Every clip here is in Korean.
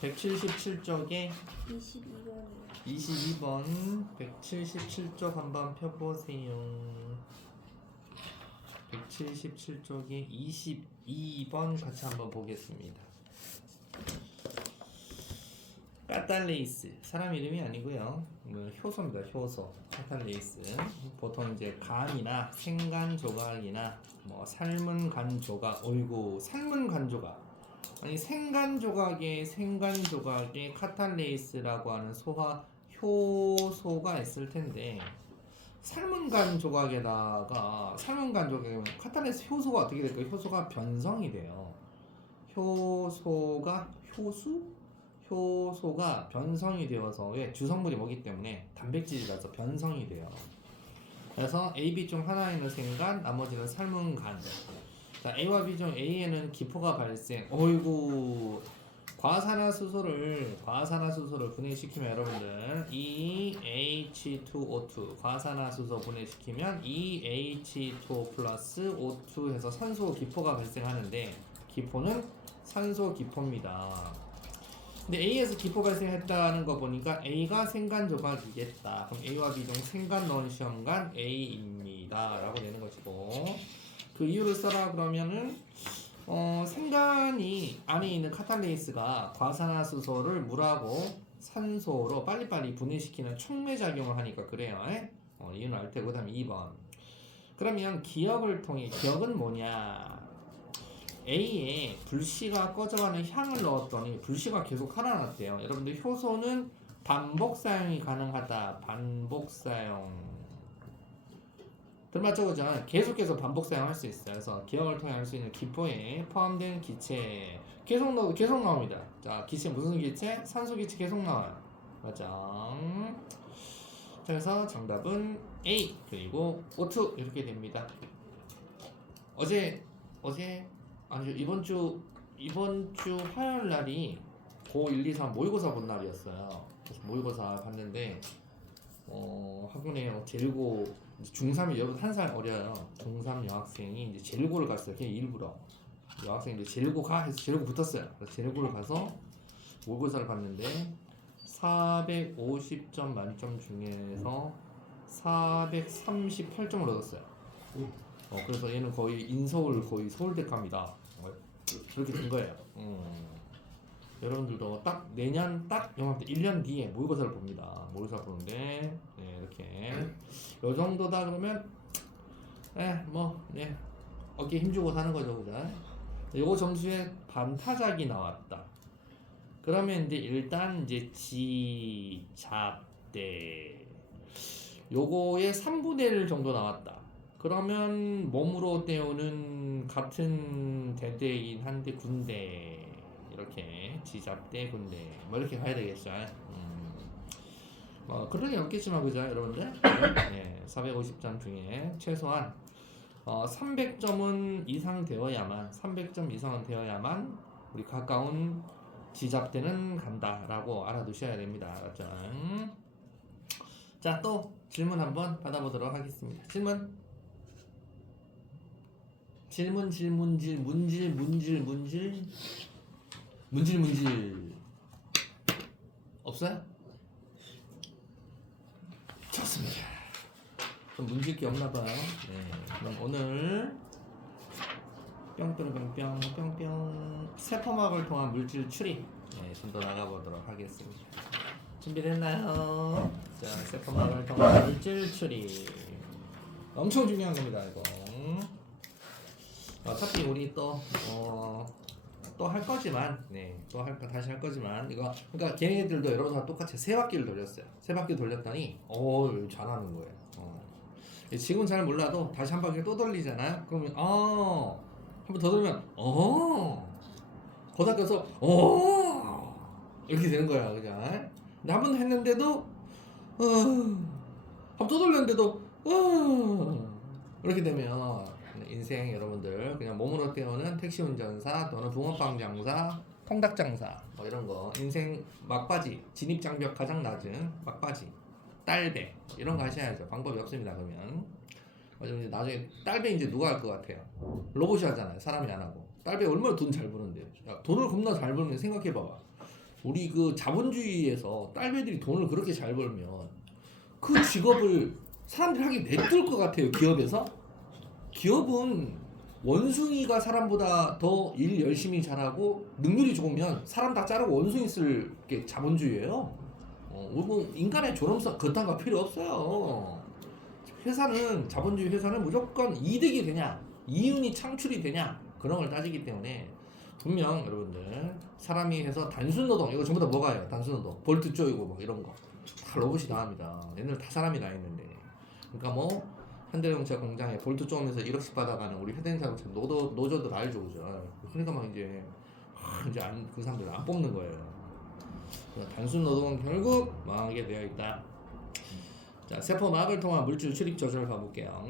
177쪽에 22번이요. 22번 177쪽 한번 펴보세요. 177쪽에 22번 같이 한번 보겠습니다. 카탈레이스 사람 이름이 아니고요. 효소입니다. 효소 카탈레이스. 보통 이제 간이나 생간 조각이나 뭐 삶은 간 조각, 어이구 삶은 간 조각. 아니 생간 조각에 카탈레이스라고 하는 소화 효소가 있을 텐데 삶은 간 조각에다가 삶은 간 조각이면 카탈레이스 효소가 어떻게 될까요? 효소가 변성이 돼요. 효소가 변성이 되어서 왜 주성분이 뭐기 때문에 단백질이라서 변성이 돼요. 그래서 A, B 중 하나에 있는 생간, 나머지는 삶은 간. 자, A와 B 중 A에는 기포가 발생. 어이구 과산화수소를 분해시키면 여러분들 EH2O2 과산화수소 분해시키면 EH2O 플러스 O2 해서 산소 기포가 발생하는데 기포는 산소 기포입니다. 근데 A에서 기포 발생했다는 거 보니까 A가 생간 조각이겠다. 그럼 A와 B 중 생간 넣은 시험간 A입니다. 라고 되는 것이고 그 이유를 써라 그러면은 생간이 안에 있는 카탈레이스가 과산화수소를 물하고 산소로 빨리빨리 분해시키는 촉매작용을 하니까 그래요. 이유는 알 테고. 그 다음에 2번 그러면 기억은 뭐냐 A에 불씨가 꺼져가는 향을 넣었더니 불씨가 계속 살아났대요. 여러분들 효소는 반복 사용이 가능하다. 반복 사용 들맞죠? 그죠? 계속해서 반복 사용할 수 있어요. 그래서 기억을 통해 알 수 있는 기포에 포함된 기체 계속 나옵니다. 자, 기체 무슨 기체? 산소 기체 계속 나와요. 맞죠? 자, 그래서 정답은 A 그리고 O2 이렇게 됩니다. 아니죠. 이번 주 화요일 날이 고1, 2, 3 모의고사 본 날이었어요. 그래서 모의고사 봤는데 학원에 제1고 중3이 여러분 1살 어려요. 중3 여학생이 이제 제1고를 갔어요. 그냥 일부러 여학생이 이제 제1고 가 해서 제1고 붙었어요. 그래서 제1고를 가서 모의고사를 봤는데 450점 만점 중에서 438점을 얻었어요. 그래서 얘는 거의 인서울 거의 서울대 갑니다. 그렇게 된 거예요. 여러분들도 딱 내년 딱 영합 때 1년 뒤에 모의고사를 봅니다. 모의고사 보는데 네, 이렇게 요 정도다 그러면 어깨 힘주고 사는 거죠, 그죠? 요거 점수에 반타작이 나왔다. 그러면 이제 일단 이제 지잡대 요거의 3분의 1 정도 나왔다. 그러면 몸으로 때우는 같은 대대이긴 한데 군대 이렇게 지잡대 군대 뭐 이렇게 가야 되겠죠. 그런 게 없겠지만 그죠 여러분들? 네, 450점 중에 최소한 300점 이상은 되어야만 우리 가까운 지잡대는 간다라고 알아두셔야 됩니다. 알았죠? 자, 또 질문 한번 받아보도록 하겠습니다. 문질 없어요? 좋습니다. 그럼 문질 게 없나봐요. 네, 그럼 오늘 뿅뿅뿅뿅뿅뿅 세포막을 통한 물질 추리 좀 더 나가보도록 하겠습니다. 준비됐나요? 자, 세포막을 통한 물질 추리 엄청 중요한 겁니다. 이거 어차피 우리 또 할 거지만 다시 할 거지만 이거 그러니까 걔네들도 여러분과 똑같이 세 바퀴를 돌렸어요. 세 바퀴 돌렸더니 잘하는 거예요. 지금 잘 몰라도 다시 한 바퀴 또 돌리잖아요. 그러면 한 번 더 돌면 거기다 껴서 이렇게 되는 거야, 그죠? 근데 한 번 했는데도 한 번 또 돌렸는데도 이렇게 되면 인생 여러분들 그냥 몸으로 때우는 택시 운전사 또는 붕어빵 장사, 통닭 장사 뭐 이런 거 인생 막바지 진입 장벽 가장 낮은 막바지 딸배 이런 거 하셔야죠. 방법이 없습니다. 그러면 나중에 딸배 이제 누가 할 것 같아요? 로봇이 하잖아요. 사람이 안 하고. 딸배 얼마나 돈 잘 버는데요. 돈을 겁나 잘 버는 게 생각해봐봐. 우리 그 자본주의에서 딸배들이 돈을 그렇게 잘 벌면 그 직업을 사람들이 하게 냅둘 것 같아요. 기업에서. 기업은 원숭이가 사람보다 더 일 열심히 잘하고 능률이 좋으면 사람 다 자르고 원숭이 쓸 게 자본주의예요. 뭐 인간의 존엄성 그딴 거 필요 없어요. 회사는 자본주의 회사는 무조건 이득이 되냐, 이윤이 창출이 되냐 그런 걸 따지기 때문에 분명 여러분들 사람이 해서 단순 노동 이거 전부 다 뭐가요? 단순 노동 볼트 쪼이고 뭐 이런 거 다 로봇이 다 합니다. 얘네들 다 사람이 나 있는데 그러니까 뭐 현대자동차 공장에 볼트 쪼으면서 1억씩 받아가는 우리 현대자동차 노조들 알죠, 그죠? 그러니까 막 이제 그 사람들 안 뽑는 거예요. 단순 노동은 결국 망하게 되어 있다. 자, 세포막을 통한 물질 출입 조절 봐볼게요.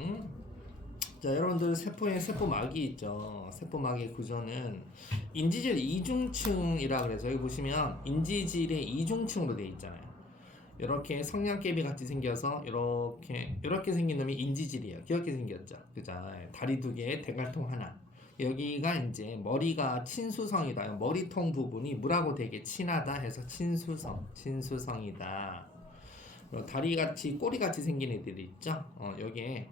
자, 여러분들 세포에 세포막이 있죠. 세포막의 구조는 인지질 이중층이라 그래서 여기 보시면 인지질의 이중층으로 되어 있잖아요. 이렇게 성냥개비 같이 생겨서 이렇게 생긴 놈이 인지질이에요. 귀엽게 생겼죠. 그죠? 다리 두 개, 대갈통 하나. 여기가 이제 머리가 친수성이다. 머리통 부분이 물하고 되게 친하다 해서 친수성이다. 다리같이 꼬리같이 생긴 애들이 있죠. 여기에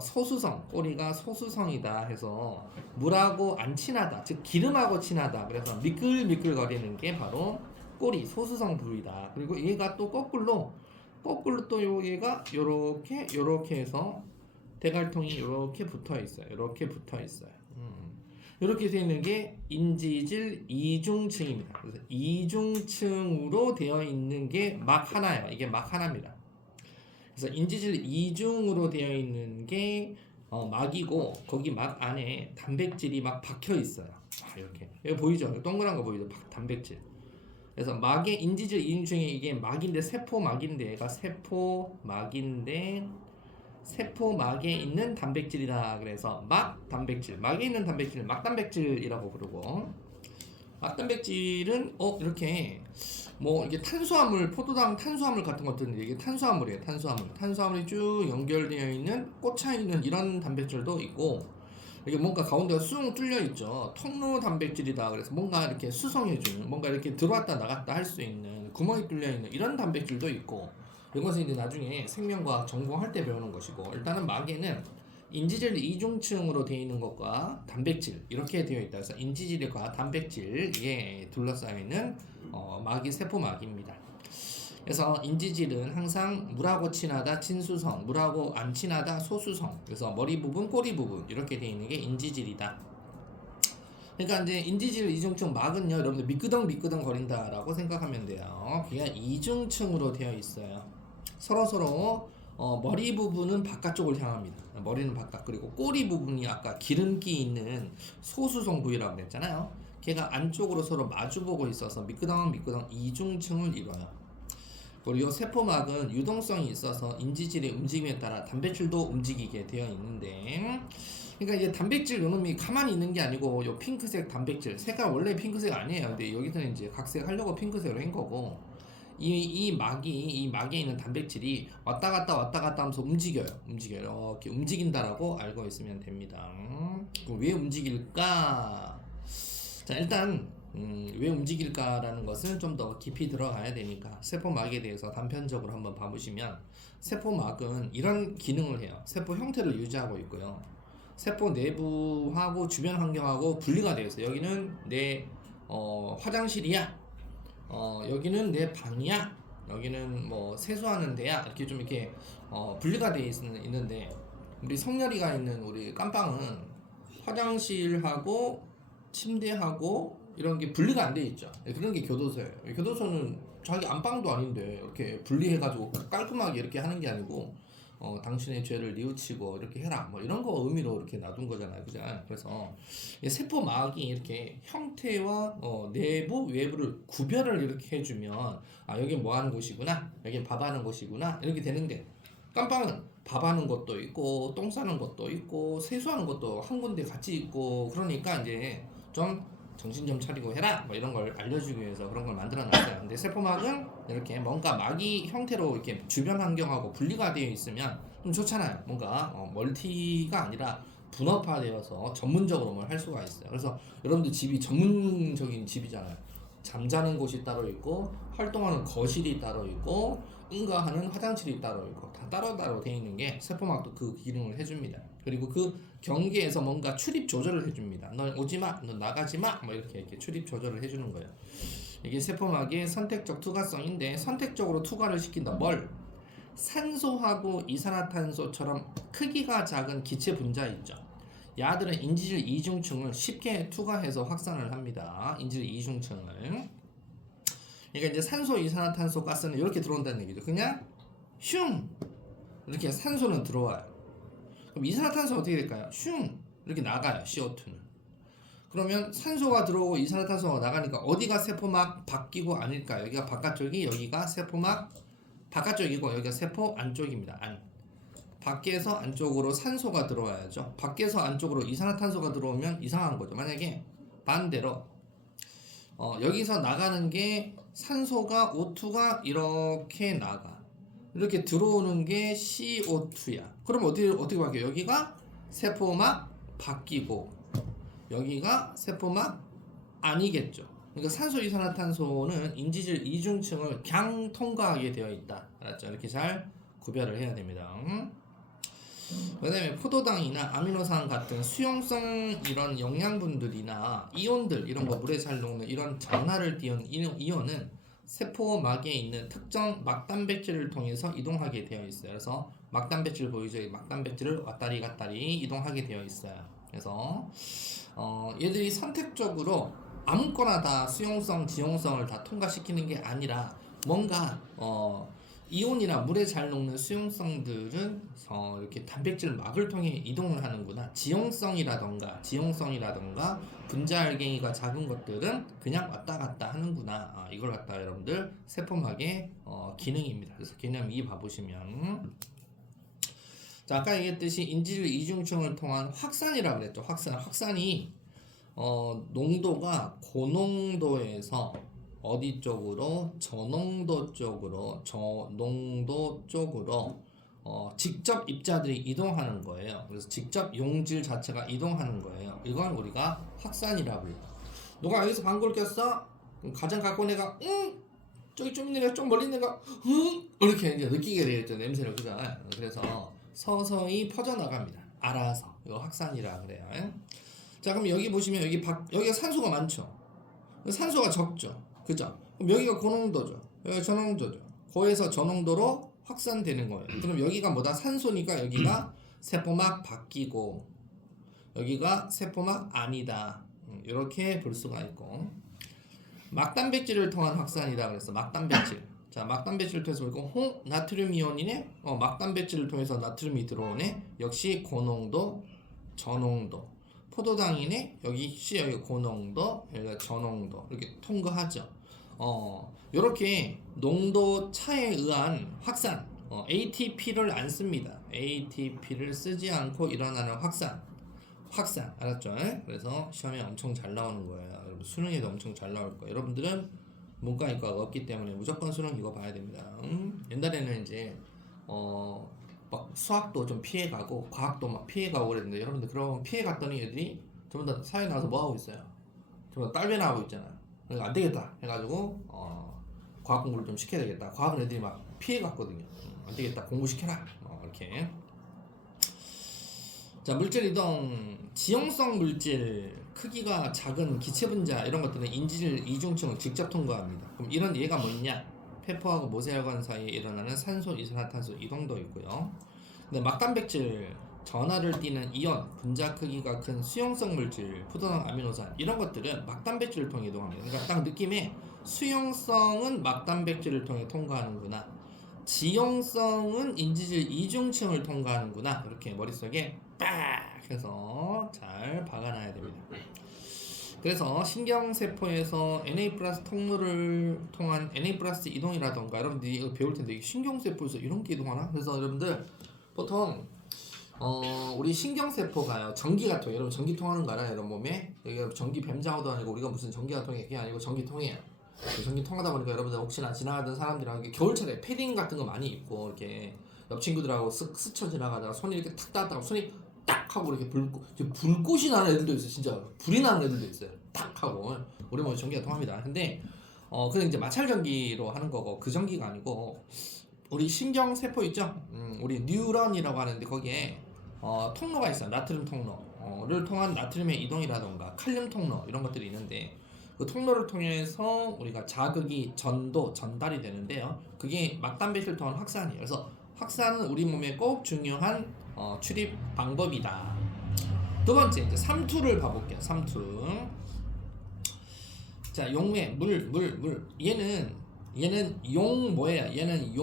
소수성, 꼬리가 소수성이다 해서 물하고 안 친하다. 즉 기름하고 친하다. 그래서 미끌미끌거리는 게 바로 꼬리 소수성 부위다. 그리고 얘가 또 거꾸로 또 얘가 요렇게 해서 대갈통이 이렇게 붙어 있어요. 이렇게 되어 있는 게 인지질 이중층입니다. 그래서 이중층으로 되어 있는 게 막 하나예요. 이게 막 하나입니다. 그래서 인지질 이중으로 되어 있는 게 막이고 거기 막 안에 단백질이 막 박혀 있어요. 이렇게 여기 보이죠? 동그란 거 보이죠? 단백질. 그래서 막의 인지질 이중층에 이게 막인데 세포막인데 얘가 세포막인데 세포막에 있는 단백질이다. 그래서 막 단백질, 막에 있는 단백질을 막단백질이라고 부르고 막단백질은 이렇게 뭐 이게 탄수화물, 포도당 탄수화물 같은 것들은 이게 탄수화물이에요. 탄수화물이 쭉 연결되어 있는 꽂혀 있는 이런 단백질도 있고 이게 뭔가 가운데가 쑥 뚫려 있죠. 통로 단백질이다. 그래서 뭔가 이렇게 수성해주는, 뭔가 이렇게 들어왔다 나갔다 할 수 있는 구멍이 뚫려 있는 이런 단백질도 있고. 이것은 이제 나중에 생명과학 전공할 때 배우는 것이고 일단은 막에는 인지질 이중층으로 되어 있는 것과 단백질 이렇게 되어 있다. 그래서 인지질과 단백질에 둘러싸여 있는 막이 세포막입니다. 그래서 인지질은 항상 물하고 친하다 친수성, 물하고 안 친하다 소수성. 그래서 머리 부분, 꼬리 부분 이렇게 되어 있는 게 인지질이다. 그러니까 이제 인지질 이중층 막은요, 여러분들 미끄덩 거린다라고 생각하면 돼요. 그게 이중층으로 되어 있어요. 서로 머리 부분은 바깥쪽을 향합니다. 머리는 바깥. 그리고 꼬리 부분이 아까 기름기 있는 소수성 부위라고 그랬잖아요. 걔가 안쪽으로 서로 마주보고 있어서 미끄덩 이중층을 이뤄요. 그리고 세포막은 유동성이 있어서 인지질의 움직임에 따라 단백질도 움직이게 되어 있는데, 그러니까 이제 단백질 요놈이 가만히 있는 게 아니고 요 핑크색 단백질 색깔 원래 핑크색 아니에요. 근데 여기서는 이제 각색 하려고 핑크색으로 한 거고, 이 막에 있는 단백질이 왔다 갔다 하면서 움직여요. 이렇게 움직인다라고 알고 있으면 됩니다. 그럼 왜 움직일까? 자, 일단 왜 움직일까라는 것은 좀 더 깊이 들어가야 되니까 세포막에 대해서 단편적으로 한번 봐보시면, 세포막은 이런 기능을 해요. 세포 형태를 유지하고 있고요. 세포 내부하고 주변 환경하고 분리가 되어 있어요. 여기는 내 화장실이야. 여기는 내 방이야. 여기는 뭐 세수하는 데야. 이렇게 좀 이렇게 분리가 되어 있는데, 우리 성렬이가 있는 우리 깜빵은 화장실하고 침대하고 이런 게 분리가 안 돼 있죠. 그런 게 교도소예요. 교도소는 자기 안방도 아닌데 이렇게 분리해가지고 깔끔하게 이렇게 하는 게 아니고 당신의 죄를 뉘우치고 이렇게 해라 뭐 이런 거 의미로 이렇게 놔둔 거잖아요. 그죠? 그래서 세포막이 이렇게 형태와 내부 외부를 구별을 이렇게 해주면, 아 여기 뭐 하는 곳이구나, 여기 밥 하는 곳이구나 이렇게 되는데, 깜빵은 밥 하는 것도 있고 똥 싸는 것도 있고 세수하는 것도 한 군데 같이 있고, 그러니까 이제 좀 정신 좀 차리고 해라 뭐 이런 걸 알려주기 위해서 그런 걸 만들어 놨어요. 근데 세포막은 이렇게 뭔가 막이 형태로 이렇게 주변 환경하고 분리가 되어 있으면 좀 좋잖아요. 뭔가 멀티가 아니라 분업화되어서 전문적으로 뭘 할 수가 있어요. 그래서 여러분들 집이 전문적인 집이잖아요. 잠자는 곳이 따로 있고 활동하는 거실이 따로 있고 응가하는 화장실이 따로 있고 다 따로따로 되어 있는 게 세포막도 그 기능을 해줍니다. 그리고 그 경계에서 뭔가 출입 조절을 해줍니다. 너 오지마, 너 나가지마, 뭐 이렇게 출입 조절을 해주는 거예요. 이게 세포막의 선택적 투과성인데 선택적으로 투과를 시킨다. 뭘? 산소하고 이산화탄소처럼 크기가 작은 기체 분자 있죠. 야들은 인지질 이중층을 쉽게 투과해서 확산을 합니다. 인지질 이중층을. 그러니까 이제 산소, 이산화탄소 가스는 이렇게 들어온다는 얘기죠. 그냥 슝 이렇게 산소는 들어와요. 그럼 이산화탄소는 어떻게 될까요? 슝 이렇게 나가요. CO2는. 그러면 산소가 들어오고 이산화탄소가 나가니까 어디가 세포막 바뀌고 아닐까요? 여기가 바깥쪽이, 여기가 세포막 바깥쪽이고 여기가 세포 안쪽입니다. 안. 밖에서 안쪽으로 산소가 들어와야죠. 밖에서 안쪽으로 이산화탄소가 들어오면 이상한 거죠. 만약에 반대로 여기서 나가는 게 산소가 O2가 이렇게 나가. 이렇게 들어오는 게 CO2야. 그럼 어떻게 바뀌어요? 여기가 세포막 바뀌고 여기가 세포막 아니겠죠. 그러니까 산소, 이산화탄소는 인지질 이중층을 그냥 통과하게 되어 있다. 알았죠? 이렇게 잘 구별을 해야 됩니다. 그 다음에 포도당이나 아미노산 같은 수용성 이런 영양분들이나 이온들 이런 거 물에 잘 녹는 이런 전하를 띄운 이온은 세포막에 있는 특정 막단백질을 통해서 이동하게 되어 있어요. 그래서 막단백질 보이죠? 막단백질을 왔다리 갔다리 이동하게 되어 있어요. 그래서 얘들이 선택적으로 아무거나 다 수용성, 지용성을 다 통과시키는 게 아니라 뭔가 이온이나 물에 잘 녹는 수용성들은 이렇게 단백질 막을 통해 이동을 하는구나. 지용성이라던가 분자알갱이가 작은 것들은 그냥 왔다 갔다 하는구나. 이걸 갖다 여러분들 세포막의 기능입니다. 그래서 개념 2 봐보시면 자, 아까 얘기했듯이 인지질 이중층을 통한 확산이라고 그랬죠. 확산이 농도가 고농도에서 어디 쪽으로? 저농도 쪽으로 직접 입자들이 이동하는 거예요. 그래서 직접 용질 자체가 이동하는 거예요. 이건 우리가 확산이라고 해요. 너가 여기서 방구를 꼈어? 그럼 가장 가까운 애가 저기 좀 있는 애가 좀 멀리 있는 애가 이렇게 이제 느끼게 되겠죠. 냄새를. 그죠? 그래서 서서히 퍼져나갑니다. 알아서. 이거 확산이라 그래요. 자, 그럼 여기 보시면 여기가 산소가 많죠. 산소가 적죠. 그죠? 그럼 여기가 고농도죠. 여기가 저농도죠. 고에서 저농도로 확산되는 거예요. 그럼 여기가 뭐다? 산소니까 여기가 세포막 바뀌고 여기가 세포막 아니다. 이렇게 볼 수가 있고 막단백질을 통한 확산이다 그래서 막단백질. 자, 막단백질을 통해서 보니까 나트륨 이온이네. 막단백질을 통해서 나트륨이 들어오네. 역시 고농도, 저농도. 포도당이네. 여기 고농도, 여기가 저농도. 이렇게 통과하죠. 요렇게 농도 차에 의한 확산. ATP를 안 씁니다. ATP를 쓰지 않고 일어나는 확산. 알았죠? 그래서 시험에 엄청 잘 나오는 거예요. 여러분 수능에도 엄청 잘 나올 거예요. 여러분들은 문과 이과가 없기 때문에 무조건 수능 이거 봐야 됩니다. 옛날에는 이제 막 수학도 좀 피해가고 과학도 막 피해가고 그랬는데 여러분들 그럼 피해갔더니 애들이 전부 다 사회 나와서 뭐 하고 있어요? 전부 다 딸배나 하고 있잖아요. 그러니까 안 되겠다 해가지고 과학 공부를 좀 시켜야 되겠다. 과학은 애들이 막 피해갔거든요. 안 되겠다, 공부 시켜라. 이렇게. 자, 물질 이동, 지용성 물질, 크기가 작은 기체 분자 이런 것들은 인지질 이중층을 직접 통과합니다. 그럼 이런 예가 뭐 있냐? 페퍼하고 모세혈관 사이에 일어나는 산소, 이산화탄소 이동도 있고요. 근데 막단백질, 전하를 띠는 이온, 분자 크기가 큰 수용성 물질, 포도당, 아미노산 이런 것들은 막단백질을 통해 이동합니다. 그러니까 딱 느낌에 수용성은 막단백질을 통해 통과하는구나. 지용성은 인지질 이중층을 통과하는구나. 이렇게 머릿속에 빡 해서 잘 박아놔야 됩니다. 그래서 신경세포에서 Na+ 통로를 통한 Na+ 이동이라던가 여러분들이 이거 배울 텐데 이게 신경세포에서 이런 게 이동하나? 그래서 여러분들 보통 우리 신경세포가요 전기가 통해. 여러분 전기 통하는 거 알아요? 여러분 몸에 여기가 전기 뱀장어도 아니고 우리가 무슨 전기가 통해 그게 아니고 전기 통해요. 전기 통하다 보니까 여러분들 혹시나 지나가던 사람들이랑 겨울철에 패딩 같은 거 많이 입고 이렇게 옆 친구들하고 스쳐 지나가다가 손이 이렇게 탁 닿았다가 손이 딱 하고 이렇게 불꽃이 나는 애들도 있어요. 진짜 불이 나는 애들도 있어요. 탁 하고 우리 몸에 전기가 통합니다. 근데 그는 이제 마찰 전기로 하는 거고 그 전기가 아니고 우리 신경 세포 있죠? 우리 뉴런이라고 하는데 거기에 통로가 있어요. 나트륨 통로를 통한 나트륨의 이동이라던가 칼륨 통로 이런 것들이 있는데 그 통로를 통해서 우리가 자극이 전달이 되는데요. 그게 막단백질을 통한 확산이에요. 그래서 확산은 우리 몸에 꼭 중요한 출입 방법이다. 두 번째 이제 삼투를 봐볼게요. 삼투. 자, 용매 물. 얘는 용 뭐예요? 얘는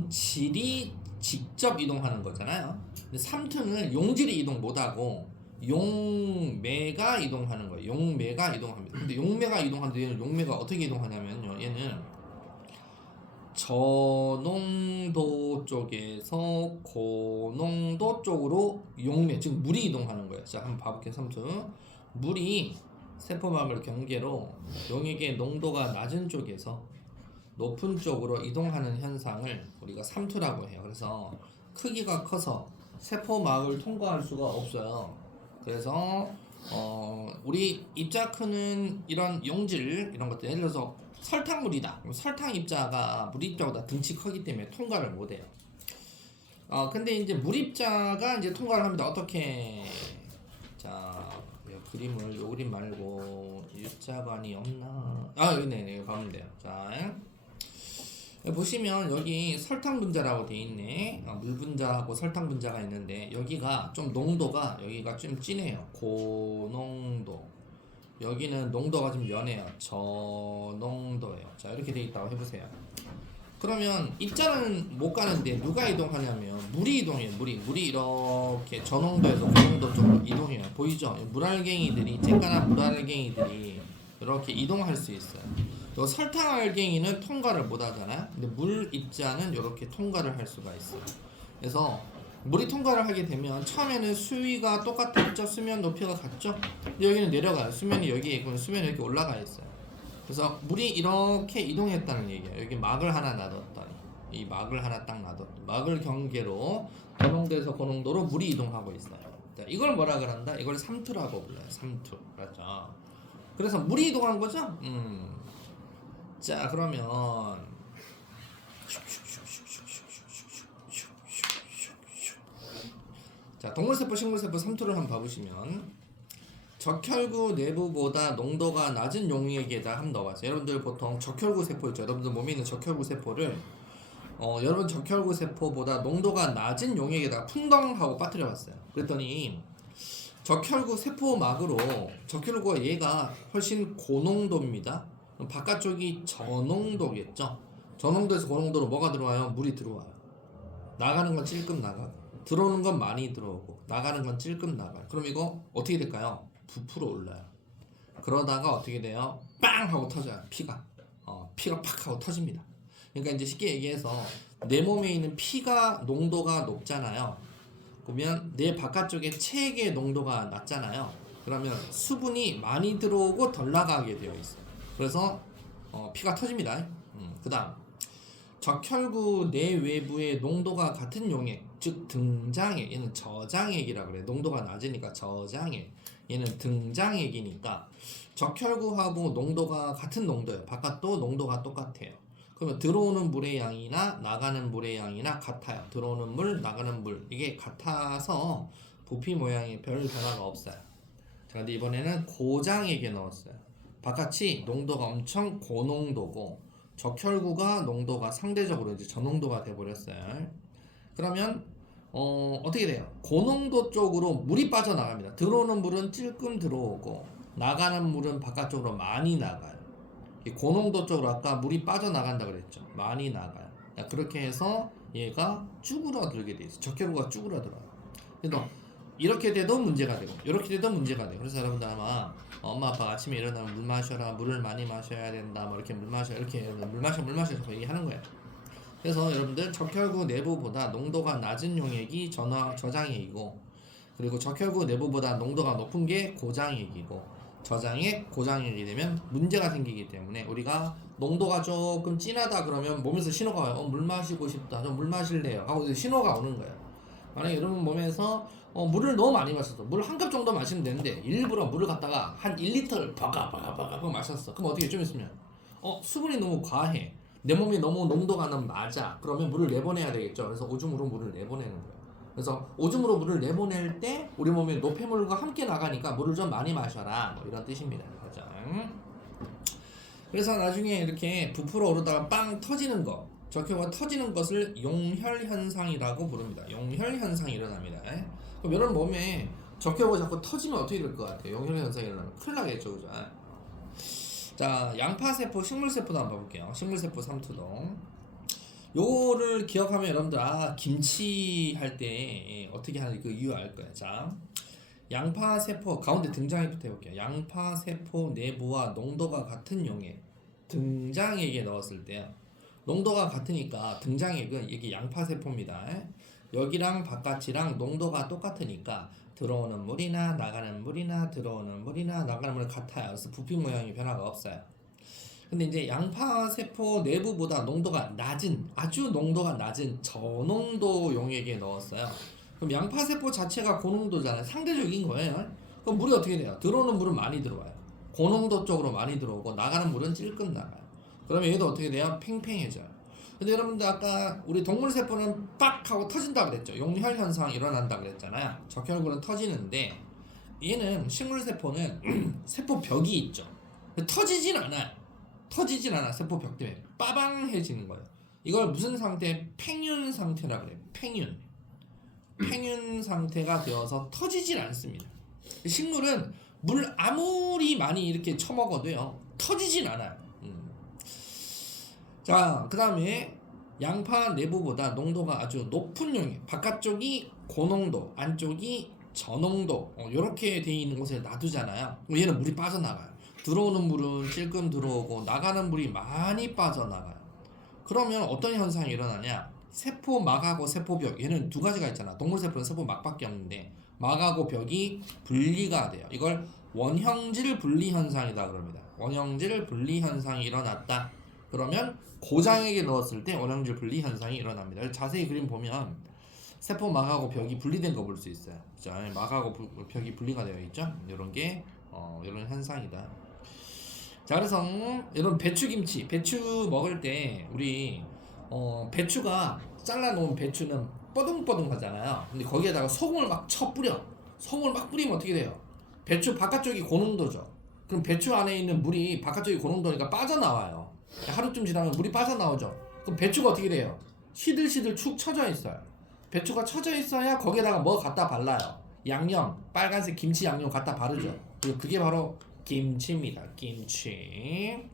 용질이 직접 이동하는 거잖아요. 근데 삼투는 용질이 이동 못하고 용매가 이동하는 거예요. 용매가 이동합니다. 근데 용매가 이동하는데 얘는 용매가 어떻게 이동하냐면요. 얘는 저농도 쪽에서 고농도 쪽으로 용매, 즉 물이 이동하는 거예요. 자, 한번 봐볼게요. 삼투. 물이 세포막을 경계로 용액의 농도가 낮은 쪽에서 높은 쪽으로 이동하는 현상을 우리가 삼투라고 해요. 그래서 크기가 커서 세포막을 통과할 수가 없어요. 그래서 우리 입자 크는 이런 용질 이런 것들, 예를 들어서 설탕물이다. 그럼 설탕 입자가 물 입자보다 등치 크기 때문에 통과를 못해요. 근데 이제 물 입자가 이제 통과를 합니다. 어떻게? 자, 그림을 요 그림 말고 입자관이 없나? 여기 네, 가면 돼요. 자, 보시면 여기 설탕 분자라고 돼 있네. 물 분자하고 설탕 분자가 있는데 여기가 좀 농도가 여기가 좀 진해요. 고농도. 여기는 농도가 좀 연해요. 저농도예요. 자, 이렇게 돼 있다고 해보세요. 그러면 입자는 못 가는데 누가 이동하냐면 물이 이동해요. 물이 이렇게 저농도에서 고농도 쪽으로 이동해요. 보이죠? 물알갱이들이 쬐깐한 물알갱이들이 이렇게 이동할 수 있어요. 요 설탕 알갱이는 통과를 못 하잖아요. 근데 물 입자는 이렇게 통과를 할 수가 있어요. 그래서 물이 통과를 하게 되면 처음에는 수위가 똑같았죠. 수면 높이가 같죠. 근데 여기는 내려가요. 수면이 여기에 있고 수면이 이렇게 올라가 있어요. 그래서 물이 이렇게 이동했다는 얘기예요. 여기 막을 하나 놔뒀더니 이 막을 하나 딱 놔뒀더니 막을 경계로 고농도에서 고농도로 물이 이동하고 있어요. 자, 이걸 뭐라 그런다? 이걸 삼투라고 불러요. 삼투. 그렇죠. 그래서 물이 이동한 거죠? 자, 그러면 자, 동물세포, 식물세포 삼투를 한번 봐보시면 적혈구 내부보다 농도가 낮은 용액에다 한번 넣어봤어요. 여러분들 보통 적혈구 세포 있죠. 여러분들 몸에 있는 적혈구 세포를 여러분 적혈구 세포보다 농도가 낮은 용액에다가 풍덩하고 빠뜨려봤어요. 그랬더니 적혈구 세포막으로 적혈구가 얘가 훨씬 고농도입니다. 그럼 바깥쪽이 저농도겠죠. 저농도에서 고농도로 뭐가 들어와요? 물이 들어와요. 나가는 건 찔끔 나가고 들어오는 건 많이 들어오고 나가는 건 찔끔 나가요. 그럼 이거 어떻게 될까요? 부풀어 올라요. 그러다가 어떻게 돼요? 빵 하고 터져요. 피가 팍 하고 터집니다. 그러니까 이제 쉽게 얘기해서 내 몸에 있는 피가 농도가 높잖아요. 그러면 내 바깥쪽에 체액의 농도가 낮잖아요. 그러면 수분이 많이 들어오고 덜 나가게 되어 있어요. 그래서 피가 터집니다. 그 다음 적혈구 내외부의 농도가 같은 용액, 즉 등장액, 얘는 저장액이라고 그래요. 농도가 낮으니까 저장액, 얘는 등장액이니까 적혈구하고 농도가 같은 농도예요. 바깥도 농도가 똑같아요. 그러면 들어오는 물의 양이나 나가는 물의 양이나 같아요. 들어오는 물, 나가는 물 이게 같아서 부피 모양에 별 변화가 없어요. 자, 근데 이번에는 고장액에 넣었어요. 바깥이 농도가 엄청 고농도고 적혈구가 농도가 상대적으로 이제 저농도가 돼버렸어요. 그러면 어떻게 돼요? 고농도 쪽으로 물이 빠져나갑니다. 들어오는 물은 찔끔 들어오고 나가는 물은 바깥쪽으로 많이 나가요. 이 고농도 쪽으로 아까 물이 빠져나간다 그랬죠. 많이 나가요. 그렇게 해서 얘가 쭈그러들게 돼 있어요. 적혈구가 쭈그러들어요. 그래서 이렇게 돼도 문제가 되고 이렇게 돼도 문제가 돼요. 그래서 여러분들 아마 엄마 아빠가 아침에 일어나면 물 마셔라, 물을 많이 마셔야 된다, 뭐 이렇게 물 마셔, 이렇게 물 마셔 자꾸 얘기하는 거예요. 그래서 여러분들 적혈구 내부보다 농도가 낮은 용액이 저장액이고, 그리고 적혈구 내부보다 농도가 높은 게 고장액이고, 저장액, 고장액이 되면 문제가 생기기 때문에 우리가 농도가 조금 진하다 그러면 몸에서 신호가 와요. 물 마시고 싶다, 좀 물 마실래요 하고 신호가 오는 거예요. 만약에 여러분 몸에서 물을 너무 많이 마셨어. 물 한 컵 정도 마시면 되는데 일부러 물을 갖다가 한 1리터를 바가바가 마셨어. 그럼 어떻게 좀 있으면 수분이 너무 과해. 내 몸이 너무 농도가 너무 낮아. 그러면 물을 내보내야 되겠죠. 그래서 오줌으로 물을 내보내는 거예요. 그래서 오줌으로 물을 내보낼 때 우리 몸에 노폐물과 함께 나가니까 물을 좀 많이 마셔라. 뭐 이런 뜻입니다. 그죠? 그래서 나중에 이렇게 부풀어 오르다가 빵 터지는 거, 적혈구가 터지는 것을 용혈 현상이라고 부릅니다. 용혈 현상이 일어납니다. 그럼 여러분 몸에 적혈구가 자꾸 터지면 어떻게 될 것 같아요? 용혈 현상이 일어나면 큰일 나겠죠, 그죠? 자, 양파세포, 식물세포도 한번 볼게요. 식물세포 삼투동. 요거를 기억하면 여러분들 김치 할 때 어떻게 하는지 그 이유 알 거예요. 자, 양파세포 가운데 등장액부터 해볼게요. 양파세포 내부와 농도가 같은 용액 등장액에 넣었을 때요. 농도가 같으니까 등장액은 이게 양파세포입니다. 여기랑 바깥이랑 농도가 똑같으니까 들어오는 물이나 나가는 물이나 들어오는 물이나 나가는 물이 같아요. 그래서 부피 모양이 변화가 없어요. 근데 이제 양파세포 내부보다 농도가 낮은, 아주 농도가 낮은 저농도 용액에 넣었어요. 그럼 양파세포 자체가 고농도잖아요. 상대적인 거예요. 그럼 물이 어떻게 돼요? 들어오는 물은 많이 들어와요. 고농도 쪽으로 많이 들어오고 나가는 물은 찔끔 나가요. 그러면 얘도 어떻게 돼요? 팽팽해져요. 근데 여러분들 아까 우리 동물세포는 빡 하고 터진다 그랬죠. 용혈 현상이 일어난다 그랬잖아요. 적혈구는 터지는데 얘는 식물세포는 세포벽이 있죠. 터지진 않아요. 터지진 않아. 세포벽 때문에 빠방해지는 거예요. 이걸 무슨 상태? 팽윤 상태라 그래요. 팽윤 상태가 되어서 터지진 않습니다. 식물은 물 아무리 많이 이렇게 처먹어도요 터지진 않아요. 자, 그 다음에 양파 내부보다 농도가 아주 높은 용액, 바깥쪽이 고농도, 안쪽이 저농도 이렇게 돼 있는 곳에 놔두잖아요. 얘는 물이 빠져나가요. 들어오는 물은 찔끔 들어오고 나가는 물이 많이 빠져나가요. 그러면 어떤 현상이 일어나냐? 세포막하고 세포벽, 얘는 두 가지가 있잖아. 동물세포는 세포막밖에 없는데 막하고 벽이 분리가 돼요. 이걸 원형질 분리 현상이다 그럽니다. 원형질 분리 현상이 일어났다. 그러면 고장액에 넣었을 때 원형질 분리 현상이 일어납니다. 자세히 그림 보면 세포막하고 벽이 분리된 거 볼 수 있어요. 자, 막하고 벽이 분리가 되어 있죠. 이런 게 이런 현상이다. 자, 그래서 이런 배추김치, 배추 먹을 때 우리 배추가 잘라놓은 배추는 뻐둥뻐둥하잖아요. 근데 거기에다가 소금을 막 뿌려. 소금을 막 뿌리면 어떻게 돼요? 배추 바깥쪽이 고농도죠. 그럼 배추 안에 있는 물이 바깥쪽이 고농도니까 빠져나와요. 하루쯤 지나면 물이 빠져나오죠. 그럼 배추가 어떻게 돼요? 시들시들 축 처져 있어요. 배추가 처져 있어야 거기에다가 뭐 갖다 발라요. 양념, 빨간색 김치 양념 갖다 바르죠. 그리고 그게 바로 김치입니다. 김치.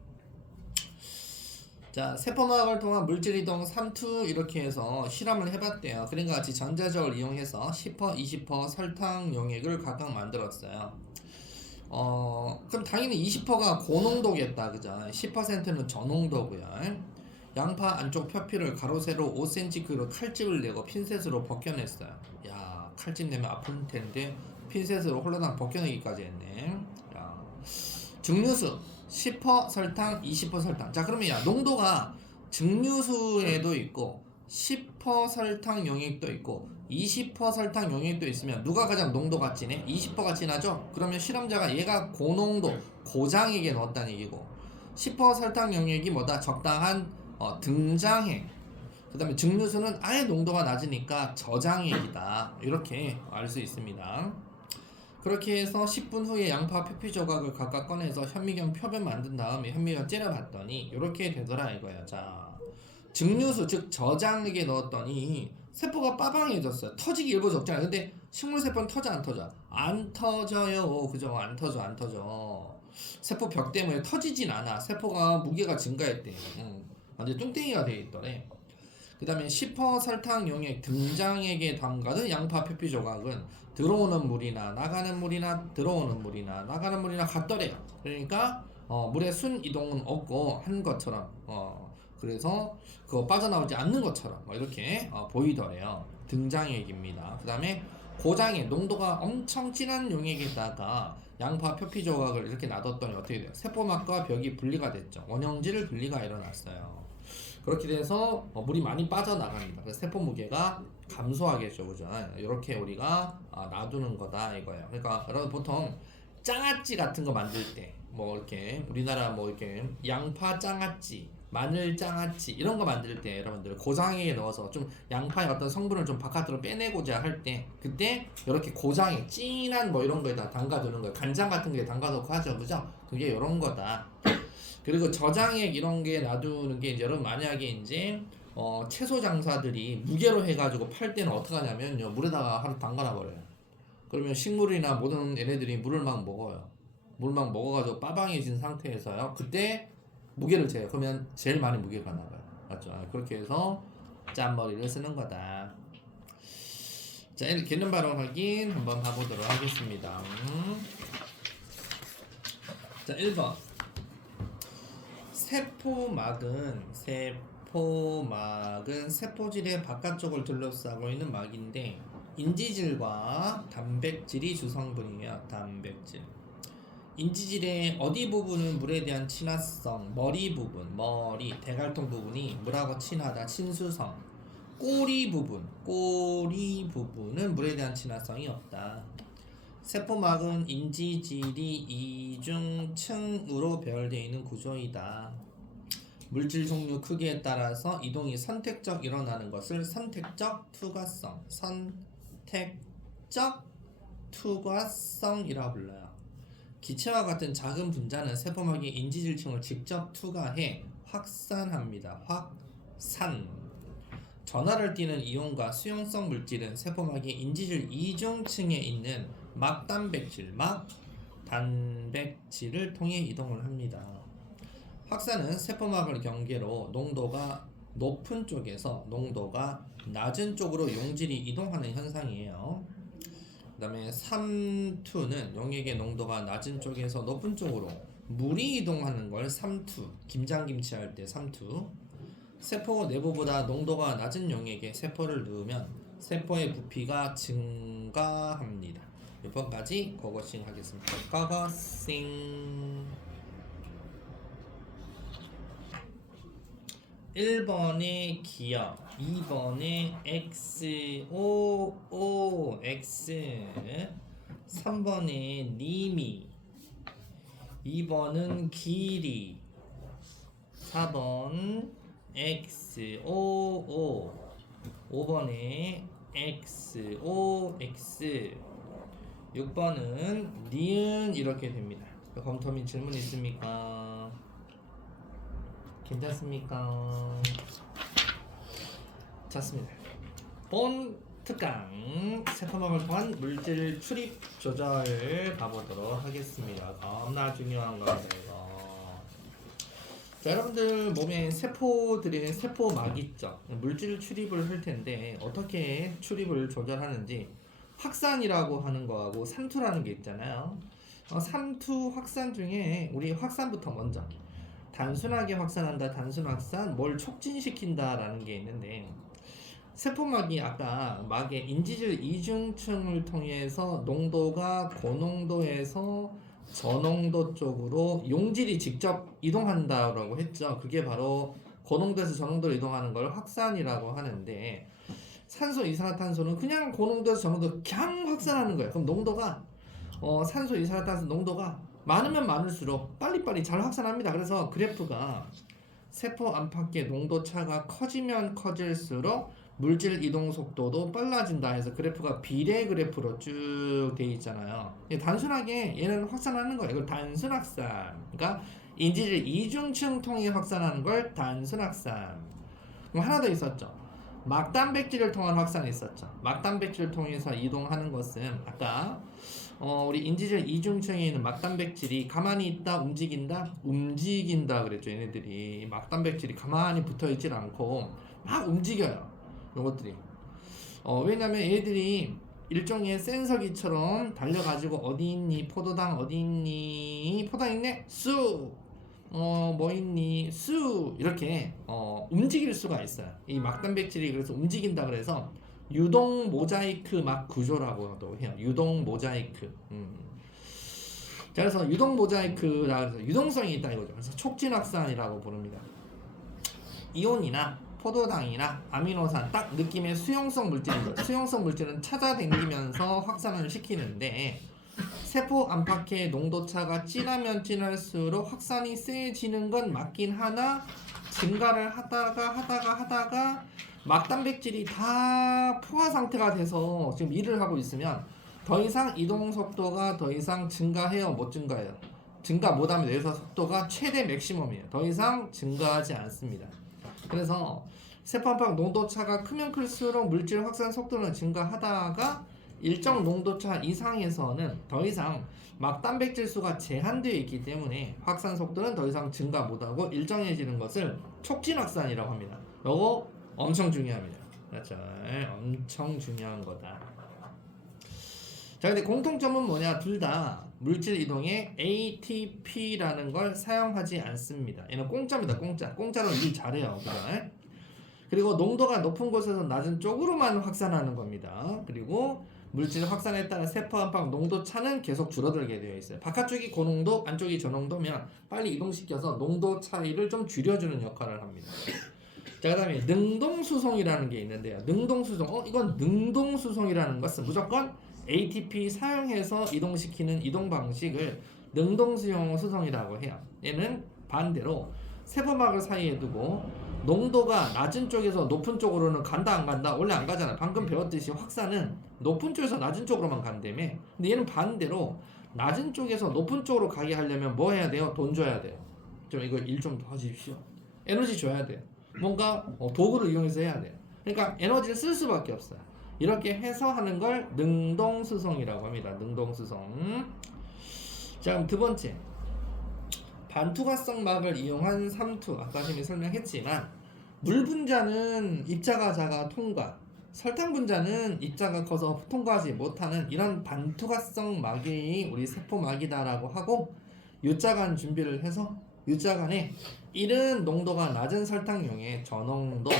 자, 세포막을 통한 물질이동 3투 이렇게 해서 실험을 해봤대요. 그림과 같이 전자적을 이용해서 10%, 20% 설탕 용액을 각각 만들었어요. 그럼 당연히 20%가 고농도겠다, 그죠? 10%는 저농도고요. 양파 안쪽 표피를 가로 세로 5cm 크기로 칼집을 내고 핀셋으로 벗겨냈어요. 야, 칼집 내면 아플 텐데 핀셋으로 홀라당 벗겨내기까지 했네. 야. 증류수 10% 설탕, 20% 설탕. 자, 그러면 야, 농도가 증류수에도 있고 10% 설탕 용액도 있고 20% 설탕 용액도 있으면 누가 가장 농도가 진해? 20%가 진하죠? 그러면 실험자가 얘가 고농도, 고장액에 넣었다는 얘기고 10% 설탕 용액이 뭐다? 적당한 등장액. 그 다음에 증류수는 아예 농도가 낮으니까 저장액이다. 이렇게 알 수 있습니다. 그렇게 해서 10분 후에 양파 표피 조각을 각각 꺼내서 현미경 표면 만든 다음에 현미경 째려봤더니 이렇게 되더라 이거야. 자, 증류수 즉 저장액에 넣었더니 세포가 빠방해졌어요. 터지기 일부 적잖아요. 근데 식물세포는 터져 안 터져? 안 터져요. 그죠? 안 터져. 세포 벽 때문에 터지진 않아. 세포가 무게가 증가했대. 완전 뚱땡이가 돼 있더래. 그 다음에 10% 설탕 용액 등장액에 담가둔 양파 표피 조각은 들어오는 물이나 나가는 물이나 들어오는 물이나 나가는 물이나 같더래요. 그러니까 물의 순 이동은 없고 한 것처럼 그래서 그거 빠져나오지 않는 것처럼 이렇게 보이더래요. 등장액입니다. 그 다음에 고장액 농도가 엄청 진한 용액에다가 양파 표피 조각을 이렇게 놔뒀더니 어떻게 돼요? 세포막과 벽이 분리가 됐죠. 원형질 분리가 일어났어요. 그렇게 돼서 물이 많이 빠져나갑니다. 그래서 세포 무게가 감소하겠죠, 그죠? 이렇게 우리가 놔두는 거다 이거예요. 그러니까 여러분 보통 장아찌 같은 거 만들 때 뭐 이렇게 우리나라 뭐 이렇게 양파 장아찌, 마늘 장아찌 이런 거 만들 때 여러분들 고장에 넣어서 좀 양파의 어떤 성분을 좀 바깥으로 빼내고자 할 때 그때 이렇게 고장에 진한 뭐 이런 거에다 담가두는 거예요. 간장 같은 게 담가놓고 하죠, 그죠? 그게 이런 거다. 그리고 저장액 이런 게 놔두는 게 이제 여러분 만약에 이제 채소 장사들이 무게로 해가지고 팔 때는 어떻게 하냐면요, 물에다가 하루 담가놔 버려요. 그러면 식물이나 모든 얘네들이 물을 막 먹어요. 물 막 먹어가지고 빠방해진 상태에서요, 그때 무게를 재요. 그러면 제일 많이 무게가 나가요. 맞죠? 그렇게 해서 짠머리를 쓰는 거다. 자, 개념 발언 확인 한번 봐보도록 하겠습니다. 자, 1번. 세포막은 세포질의 바깥쪽을 둘러싸고 있는 막인데 인지질과 단백질이 주성분이에요. 단백질. 인지질의 어디 부분은 물에 대한 친화성, 머리 대갈통 부분이 물하고 친하다, 친수성. 꼬리 부분은 물에 대한 친화성이 없다. 세포막은 인지질이 이중층으로 배열되어 있는 구조이다. 물질 종류 크기에 따라서 이동이 선택적 일어나는 것을 선택적 투과성이라고 불러요. 기체와 같은 작은 분자는 세포막의 인지질층을 직접 투과해 확산합니다. 확산. 전하를 띠는 이온과 수용성 물질은 세포막의 인지질 이중층에 있는 막단백질을 통해 이동을 합니다. 확산은 세포막을 경계로 농도가 높은 쪽에서 농도가 낮은 쪽으로 용질이 이동하는 현상이에요. 그 다음에 삼투는 용액의 농도가 낮은 쪽에서 높은 쪽으로 물이 이동하는 걸 삼투, 김장김치 할 때 삼투. 세포 내부보다 농도가 낮은 용액에 세포를 넣으면 세포의 부피가 증가합니다. 몇 번까지 고고싱 하겠습니다. 고고싱. 1번에 기억, 2번에 XOOX, 3번에 니미, 2번은 길이, 4번 XOO, 5번에 XOX, 6번은 니은 이렇게 됩니다. 검토 및 질문 있습니까? 괜찮습니까? 좋습니다. 본 특강 세포막을 통한 물질 출입 조절 가보도록 하겠습니다. 너무나 중요한 거예요. 자, 여러분들 몸에 세포들의 세포막 있죠. 물질 출입을 할 텐데 어떻게 출입을 조절하는지 확산이라고 하는 거하고 삼투라는 게 있잖아요. 삼투 확산 중에 우리 확산부터 먼저. 단순하게 확산한다, 단순 확산, 뭘 촉진시킨다 라는 게 있는데 세포막이 아까 막의 인지질 이중층을 통해서 농도가 고농도에서 저농도 쪽으로 용질이 직접 이동한다라고 했죠. 그게 바로 고농도에서 저농도로 이동하는 걸 확산이라고 하는데 산소, 이산화탄소는 그냥 고농도에서 저농도 그냥 확산하는 거예요. 그럼 농도가 산소, 이산화탄소 농도가 많으면 많을수록 빨리빨리 잘 확산합니다. 그래서 그래프가 세포 안팎의 농도 차가 커지면 커질수록 물질 이동 속도도 빨라진다 해서 그래프가 비례 그래프로 쭉 돼 있잖아요. 단순하게 얘는 확산하는 거예요. 이걸 단순 확산. 그러니까 인지질 이중층 통해 확산하는 걸 단순 확산. 그럼 하나 더 있었죠. 막단백질을 통한 확산이 있었죠. 막단백질을 통해서 이동하는 것은 아까 우리 인지질 이중층에 있는 막단백질이 가만히 있다 움직인다 그랬죠. 얘네들이 막단백질이 가만히 붙어있질 않고 막 움직여요. 요것들이 왜냐면 얘들이 일종의 센서기처럼 달려가지고 어디 있니 포도당 어디 있니 포도당 있네 쑥 뭐 있니 쑥 이렇게 움직일 수가 있어요. 이 막단백질이 그래서 움직인다 그래서 유동 모자이크 막 구조라고도 해요. 유동 모자이크. 자, 그래서 유동 모자이크라 해서 유동성이 있다 이거죠. 그래서 촉진 확산이라고 부릅니다. 이온이나 포도당이나 아미노산 딱 느낌의 수용성 물질인 거죠. 수용성 물질은 찾아다니면서 확산을 시키는데 세포 안팎의 농도차가 진하면 진할수록 확산이 세지는 건 맞긴 하나 증가를 하다가 막단백질이 다 포화 상태가 돼서 지금 일을 하고 있으면 더 이상 이동 속도가 더 이상 증가해요? 못 증가해요? 증가 못하면 내서 속도가 최대 맥시멈이에요. 더 이상 증가하지 않습니다. 그래서 세포 안팎 농도차가 크면 클수록 물질 확산 속도는 증가하다가 일정 농도차 이상에서는 더 이상 막단백질 수가 제한되어 있기 때문에 확산 속도는 더 이상 증가 못하고 일정해지는 것을 촉진 확산이라고 합니다. 요거 엄청 중요합니다. 그렇죠? 엄청 중요한 거다. 자, 근데 공통점은 뭐냐? 둘 다 물질 이동에 ATP라는 걸 사용하지 않습니다. 얘는 공짜입니다. 공짜로 일 잘해요. 그죠? 그리고 농도가 높은 곳에서 낮은 쪽으로만 확산하는 겁니다. 그리고 물질 확산에 따라 세포 안팎 농도 차는 계속 줄어들게 되어 있어요. 바깥쪽이 고농도, 안쪽이 저농도면 빨리 이동시켜서 농도 차이를 좀 줄여주는 역할을 합니다. 자, 그다음에 능동수송이라는 게 있는데요. 능동수송, 이건 능동수송이라는 것은 무조건 ATP 사용해서 이동시키는 이동 방식을 능동수송이라고 해요. 얘는 반대로 세포막을 사이에 두고 농도가 낮은 쪽에서 높은 쪽으로는 간다 안 간다? 원래 안 가잖아. 방금 배웠듯이 확산은 높은 쪽에서 낮은 쪽으로만 간다며. 근데 얘는 반대로 낮은 쪽에서 높은 쪽으로 가게 하려면 뭐 해야 돼요? 돈 줘야 돼요. 좀 이거 일 좀 도와주십시오. 에너지 줘야 돼요. 뭔가 도구를 이용해서 해야 돼요. 그러니까 에너지를 쓸 수밖에 없어요. 이렇게 해서 하는 걸 능동수송이라고 합니다. 능동수송. 자, 그럼 두 번째, 반투과성 막을 이용한 삼투. 아까 선생님이 설명했지만 물 분자는 입자가 작아 통과, 설탕 분자는 입자가 커서 통과하지 못하는 이런 반투과성 막이 우리 세포막이다라고 하고, 유자간 준비를 해서 유자간에 1은 농도가 낮은 설탕용의 저농도,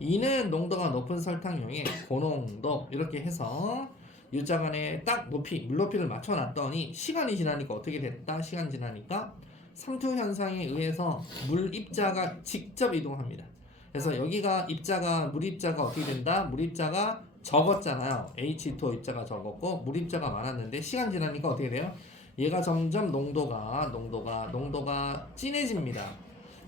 2는 농도가 높은 설탕용의 고농도, 이렇게 해서 유자간에 딱 높이, 물높이를 맞춰놨더니 시간이 지나니까 어떻게 됐다? 시간 지나니까 삼투 현상에 의해서 물 입자가 직접 이동합니다. 그래서 여기가 입자가, 물 입자가 어떻게 된다? 물 입자가 적었잖아요. H2O 입자가 적었고 물 입자가 많았는데 시간 지나니까 어떻게 돼요? 얘가 점점 농도가 진해집니다.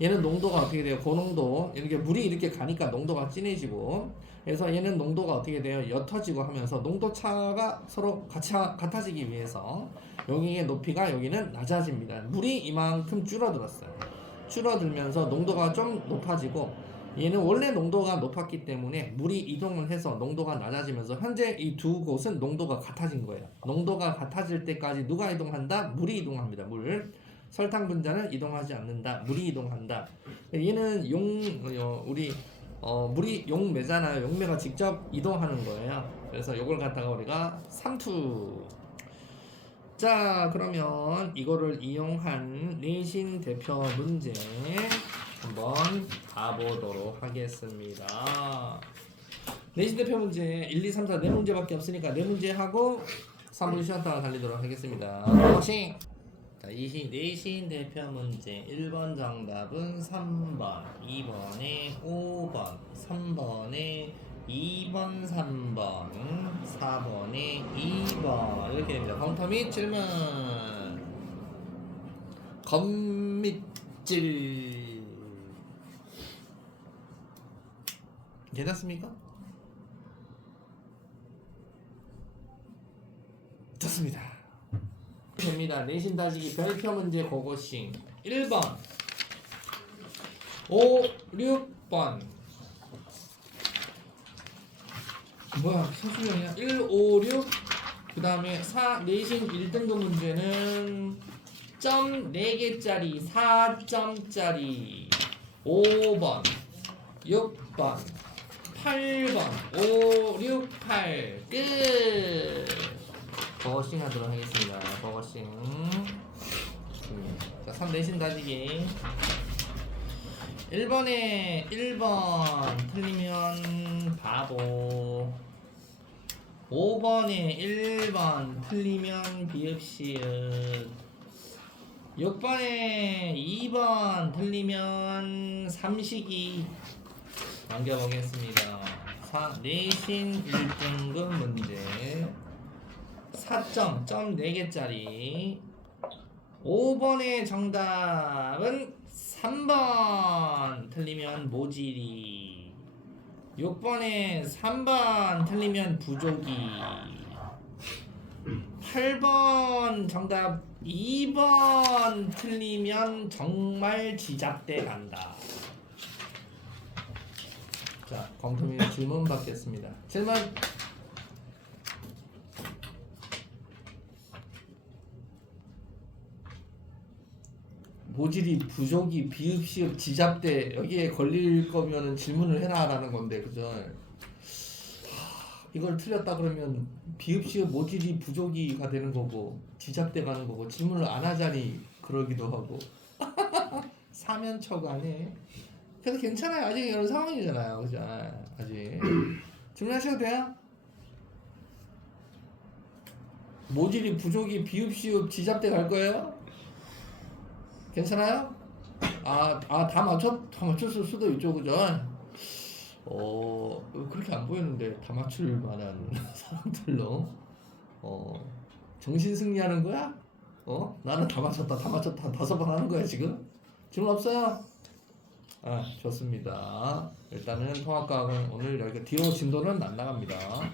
얘는 농도가 어떻게 돼요? 고농도, 이렇게 물이 이렇게 가니까 농도가 진해지고, 그래서 얘는 농도가 어떻게 돼요? 옅어지고 하면서 농도 차가 서로 같아지기 위해서 여기의 높이가 여기는 낮아집니다. 물이 이만큼 줄어들었어요. 줄어들면서 농도가 좀 높아지고, 얘는 원래 농도가 높았기 때문에 물이 이동을 해서 농도가 낮아지면서 현재 이 두 곳은 농도가 같아진 거예요. 농도가 같아질 때까지 누가 이동한다? 물이 이동합니다. 물. 설탕 분자는 이동하지 않는다. 물이 이동한다. 얘는 물이 용매잖아요. 용매가 직접 이동하는 거예요. 그래서 이걸 갖다가 우리가 삼투. 자, 그러면 이거를 이용한 내신 대표 문제 한번 봐보도록 하겠습니다. 내신 대표 문제 1, 2, 3, 4 4문제밖에 없으니까 4문제 하고 3분 쉬었다가 달리도록 하겠습니다. 고고싱! 자, 내신 대표 문제 1번 정답은 3번, 2번에 5번, 3번에 2번, 3번, 4번에 2번 이렇게 됩니다. 검토 및 질문. 검밑질 괜찮습니까? 좋습니다. 됩니다. 내신 따지기 별표 문제 고고싱 1번 5, 6번 뭐야 서술형이야? 1, 5, 6 그 다음에 4 내신 1등급 문제는 점 4개짜리 4점짜리 5번 6번 8번 5, 6, 8 끝. 버거싱 하도록 하겠습니다. 버거싱. 자, 3 내신 다지기 1번에 1번 틀리면 바보, 5번에 1번 틀리면 비읍시읒, 6번에 2번 틀리면 삼식이. 넘겨보겠습니다. 내신 1등급 문제 4점, 점 4개짜리. 5번의 정답은 3번. 틀리면 모질이. 6번에 3번 틀리면 부족이. 8번 정답 2번 틀리면 정말 지잡대 간다. 자, 광tum이 질문 받겠습니다. 질문. 모질이 부족이 비읍 시읍 지잡대 여기에 걸릴 거면은 질문을 해라라는 건데 그죠? 이걸 틀렸다 그러면 비읍 시읍 모질이 부족이가 되는 거고 지잡대 가는 거고 질문을 안 하자니 그러기도 하고 사면초가네. 그래도 괜찮아요. 아직 이런 상황이잖아요. 그죠? 아직 질문하셔도 돼요? 모질이 부족이 비읍 시읍 지잡대 갈 거예요? 괜찮아요? 다 맞췄을 수도 있죠, 그죠? 그렇게 안 보이는데 다 맞출 만한 사람들로 정신 승리하는 거야? 나는 다 맞췄다 5번 하는 거야 지금? 질문 없어요? 좋습니다. 일단은 통합과학은 오늘 여기 뒤로 진도는 안 나갑니다.